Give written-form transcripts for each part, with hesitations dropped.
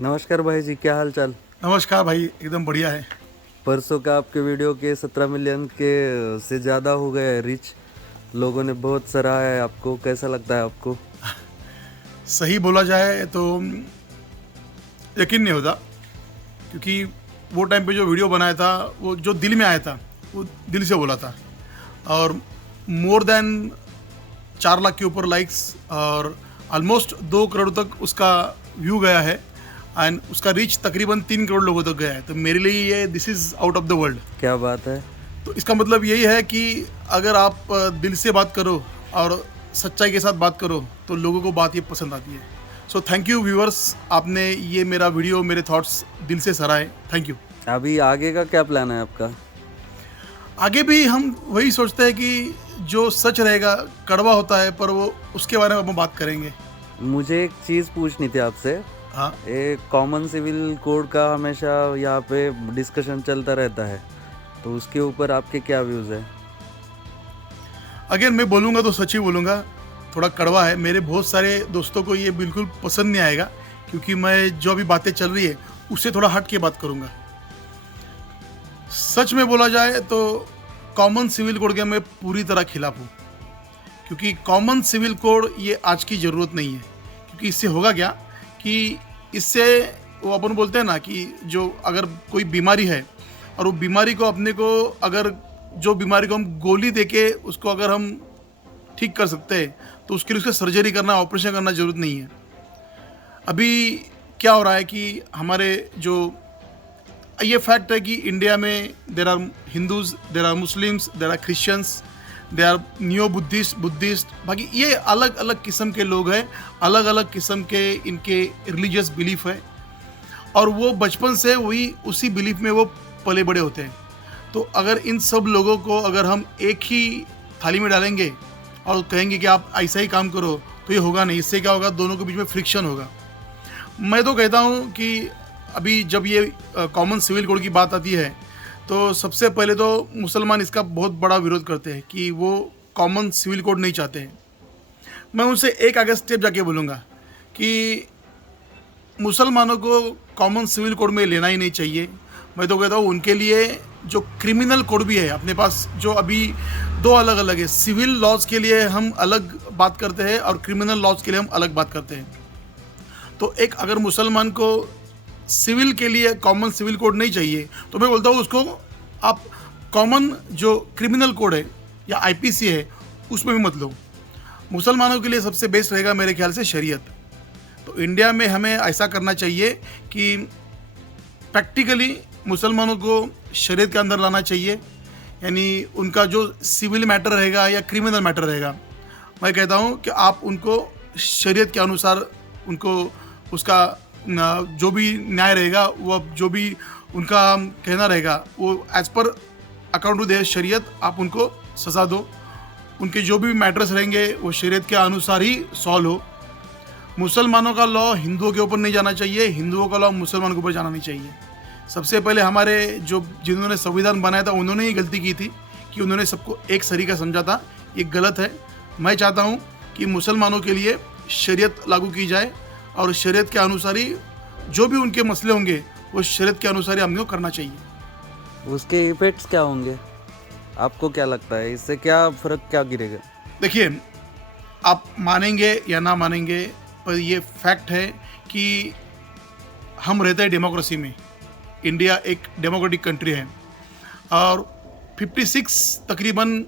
नमस्कार भाई जी, क्या हाल चाल। नमस्कार भाई, एकदम बढ़िया है। परसों का आपके वीडियो के 17 मिलियन के से ज़्यादा हो गया है रीच। लोगों ने बहुत सराहा है आपको, कैसा लगता है आपको। सही बोला जाए तो यकीन नहीं होता, क्योंकि वो टाइम पे जो वीडियो बनाया था वो जो दिल में आया था वो दिल से बोला था। और मोर देन 4 लाख के ऊपर लाइक्स और ऑलमोस्ट 2 करोड़ तक उसका व्यू गया है। एंड उसका रीच तकरीबन 3 करोड़ लोगों तक गया है। तो मेरे लिए ये this is out of the world. क्या बात है। तो इसका मतलब यही है कि अगर आप दिल से बात करो और सच्चाई के साथ बात करो तो लोगों को बात ये पसंद आती है। सो थैंक यू व्यूअर्स, आपने ये मेरा वीडियो, मेरे थॉट्स दिल से सराहे। Thank you. अभी आगे का क्या प्लान है आपका। आगे भी हम वही सोचते हैं कि जो सच रहेगा कड़वा होता है, पर वो उसके बारे में हम बात करेंगे। मुझे एक चीज़ पूछनी थी आपसे। हाँ, एक कॉमन सिविल कोड का हमेशा यहाँ पे डिस्कशन चलता रहता है, तो उसके ऊपर आपके क्या व्यूज़ है। अगेन मैं बोलूँगा तो सच ही बोलूँगा। थोड़ा कड़वा है, मेरे बहुत सारे दोस्तों को ये बिल्कुल पसंद नहीं आएगा, क्योंकि मैं जो अभी बातें चल रही है उससे थोड़ा हट के बात करूँगा। सच में बोला जाए तो कॉमन सिविल कोड के मैं पूरी तरह खिलाफ हूँ, क्योंकि कॉमन सिविल कोड ये आज की ज़रूरत नहीं है। क्योंकि इससे होगा क्या कि इससे वो अपन बोलते हैं ना कि जो अगर कोई बीमारी है और वो बीमारी को अपने को अगर जो बीमारी को हम गोली देके उसको अगर हम ठीक कर सकते हैं तो उसके लिए उसका सर्जरी करना, ऑपरेशन करना ज़रूरत नहीं है। अभी क्या हो रहा है कि हमारे जो ये फैक्ट है कि इंडिया में there are Hindus, there are Muslims, there are Christians, they are neo Buddhist, बाकी ये अलग अलग किस्म के लोग हैं, अलग अलग किस्म के इनके रिलीजियस बिलीफ है। और वो बचपन से वही उसी बिलीफ में वो पले बड़े होते हैं। तो अगर इन सब लोगों को अगर हम एक ही थाली में डालेंगे और कहेंगे कि आप ऐसा ही काम करो, तो ये होगा नहीं। इससे क्या होगा, दोनों के बीच में फ्रिक्शन होगा। मैं तो कहता हूँ कि अभी जब ये कॉमन सिविल कोड की बात आती है तो सबसे पहले तो मुसलमान इसका बहुत बड़ा विरोध करते हैं कि वो कॉमन सिविल कोड नहीं चाहते हैं। मैं उनसे एक आगे स्टेप जाके बोलूँगा कि मुसलमानों को कॉमन सिविल कोड में लेना ही नहीं चाहिए। मैं तो कहता हूँ उनके लिए जो क्रिमिनल कोड भी है अपने पास, जो अभी दो अलग अलग है। सिविल लॉज के लिए हम अलग बात करते हैं और क्रिमिनल लॉज के लिए हम अलग बात करते हैं। तो एक अगर मुसलमान को सिविल के लिए कॉमन सिविल कोड नहीं चाहिए तो मैं बोलता हूँ उसको आप कॉमन जो क्रिमिनल कोड है या आईपीसी है उसमें भी मत लो। मुसलमानों के लिए सबसे बेस्ट रहेगा मेरे ख्याल से शरीयत। तो इंडिया में हमें ऐसा करना चाहिए कि प्रैक्टिकली मुसलमानों को शरीयत के अंदर लाना चाहिए। यानी उनका जो सिविल मैटर रहेगा या क्रिमिनल मैटर रहेगा, मैं कहता हूँ कि आप उनको शरीयत के अनुसार उनको उसका जो भी न्याय रहेगा, वो जो भी उनका कहना रहेगा, वो as per according to their शरीयत आप उनको सज़ा दो। उनके जो भी मैटर्स रहेंगे वो शरीयत के अनुसार ही सॉल्व हो। मुसलमानों का लॉ हिंदुओं के ऊपर नहीं जाना चाहिए, हिंदुओं का लॉ मुसलमानों के ऊपर जाना नहीं चाहिए। सबसे पहले हमारे जो जिन्होंने संविधान बनाया था उन्होंने ही गलती की थी कि उन्होंने सबको एक सरीका समझा था। ये गलत है। मैं चाहता हूँ कि मुसलमानों के लिए शरीयत लागू की जाए और शरीयत के अनुसार ही जो भी उनके मसले होंगे वो शरीयत के अनुसार ही हमको करना चाहिए। उसके इफेक्ट्स क्या होंगे, आपको क्या लगता है, इससे क्या फ़र्क क्या गिरेगा। देखिए, आप मानेंगे या ना मानेंगे, पर ये फैक्ट है कि हम रहते हैं डेमोक्रेसी में। इंडिया एक डेमोक्रेटिक कंट्री है और 56 तकरीबन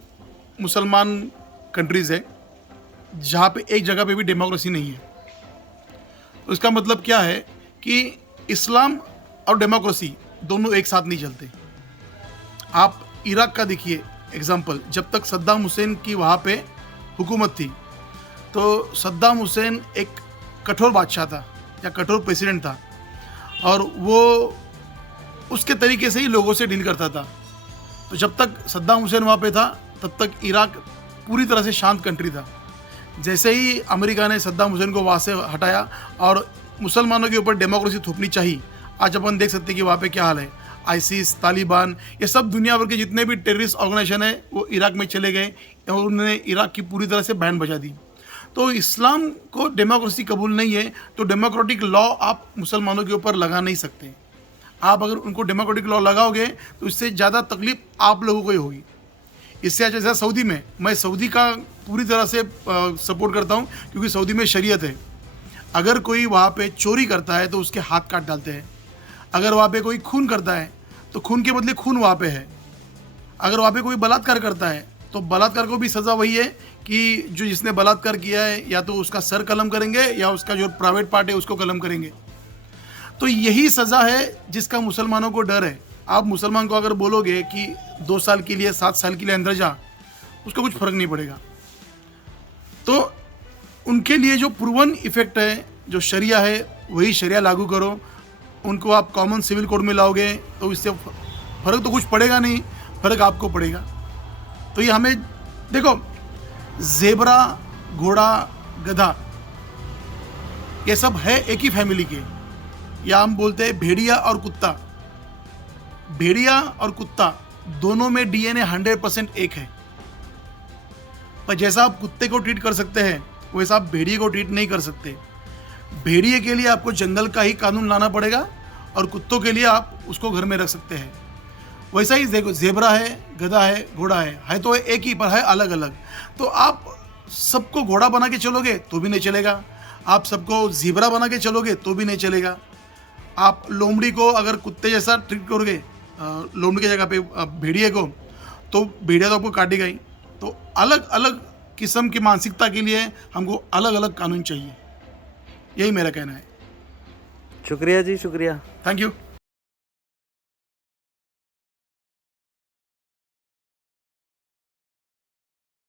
मुसलमान कंट्रीज़ है जहाँ पे एक जगह पे भी डेमोक्रेसी नहीं है। तो इसका मतलब क्या है कि इस्लाम और डेमोक्रेसी दोनों एक साथ नहीं चलते। आप इराक का देखिए एग्जाम्पल, जब तक सद्दाम हुसैन की वहाँ पे हुकूमत थी तो सद्दाम हुसैन एक कठोर बादशाह था या कठोर प्रेसिडेंट था और वो उसके तरीके से ही लोगों से डील करता था। तो जब तक सद्दाम हुसैन वहाँ पे था तब तक इराक पूरी तरह से शांत कंट्री था। जैसे ही अमेरिका ने सद्दाम हुसैन को वहाँ से हटाया और मुसलमानों के ऊपर डेमोक्रेसी थोपनी चाहिए, आज अपन देख सकते हैं कि वहाँ पे क्या हाल है। आईसिस, तालिबान, ये सब दुनिया भर के जितने भी टेररिस्ट ऑर्गेनाइजेशन है वो इराक में चले गए और उन्होंने इराक की पूरी तरह से बैंड बजा दी। तो इस्लाम को डेमोक्रेसी कबूल नहीं है, तो डेमोक्रेटिक लॉ आप मुसलमानों के ऊपर लगा नहीं सकते। आप अगर उनको डेमोक्रेटिक लॉ लगाओगे तो इससे ज़्यादा तकलीफ आप लोगों को ही होगी। इससे अच्छा जैसा सऊदी में, मैं सऊदी का पूरी तरह से सपोर्ट करता हूँ, क्योंकि सऊदी में शरीयत है। अगर कोई वहाँ पे चोरी करता है तो उसके हाथ काट डालते हैं। अगर वहाँ पे कोई खून करता है तो खून के बदले खून वहाँ पे है। अगर वहाँ पे कोई बलात्कार करता है तो बलात्कार को भी सज़ा वही है कि जो जिसने बलात्कार किया है या तो उसका सर कलम करेंगे या उसका जो प्राइवेट पार्ट है उसको कलम करेंगे। तो यही सज़ा है जिसका मुसलमानों को डर है। आप मुसलमान को अगर बोलोगे कि 2 साल के लिए 7 साल के लिए अंदर जा, उसको कुछ फ़र्क नहीं पड़ेगा। तो उनके लिए जो प्रूवन इफ़ेक्ट है, जो शरिया है, वही शरिया लागू करो। उनको आप कॉमन सिविल कोड में लाओगे तो इससे फ़र्क तो कुछ पड़ेगा नहीं, फ़र्क आपको पड़ेगा। तो ये हमें देखो, ज़ेबरा, घोड़ा, गधा, ये सब है एक ही फैमिली के, या हम बोलते हैं भेड़िया और कुत्ता। भेड़िया और कुत्ता दोनों में डीएनए 100% एक है, पर जैसा आप कुत्ते को ट्रीट कर सकते हैं वैसा आप भेड़िए को ट्रीट नहीं कर सकते। भेड़िए के लिए आपको जंगल का ही कानून लाना पड़ेगा और कुत्तों के लिए आप उसको घर में रख सकते हैं। वैसा ही देखो, ज़ेबरा है, गधा है, घोड़ा है तो एक ही, पर है अलग अलग। तो आप सबको घोड़ा बना के चलोगे तो भी नहीं चलेगा, आप सबको ज़ेबरा बना के चलोगे तो भी नहीं चलेगा। आप लोमड़ी को अगर कुत्ते जैसा ट्रीट करोगे, लोमड़ी की जगह पे भेड़िए को, तो भेड़िया तो आपको काटेगा ही। तो अलग अलग किस्म की मानसिकता के लिए हमको अलग अलग कानून चाहिए, यही मेरा कहना है। शुक्रिया जी, शुक्रिया। Thank you.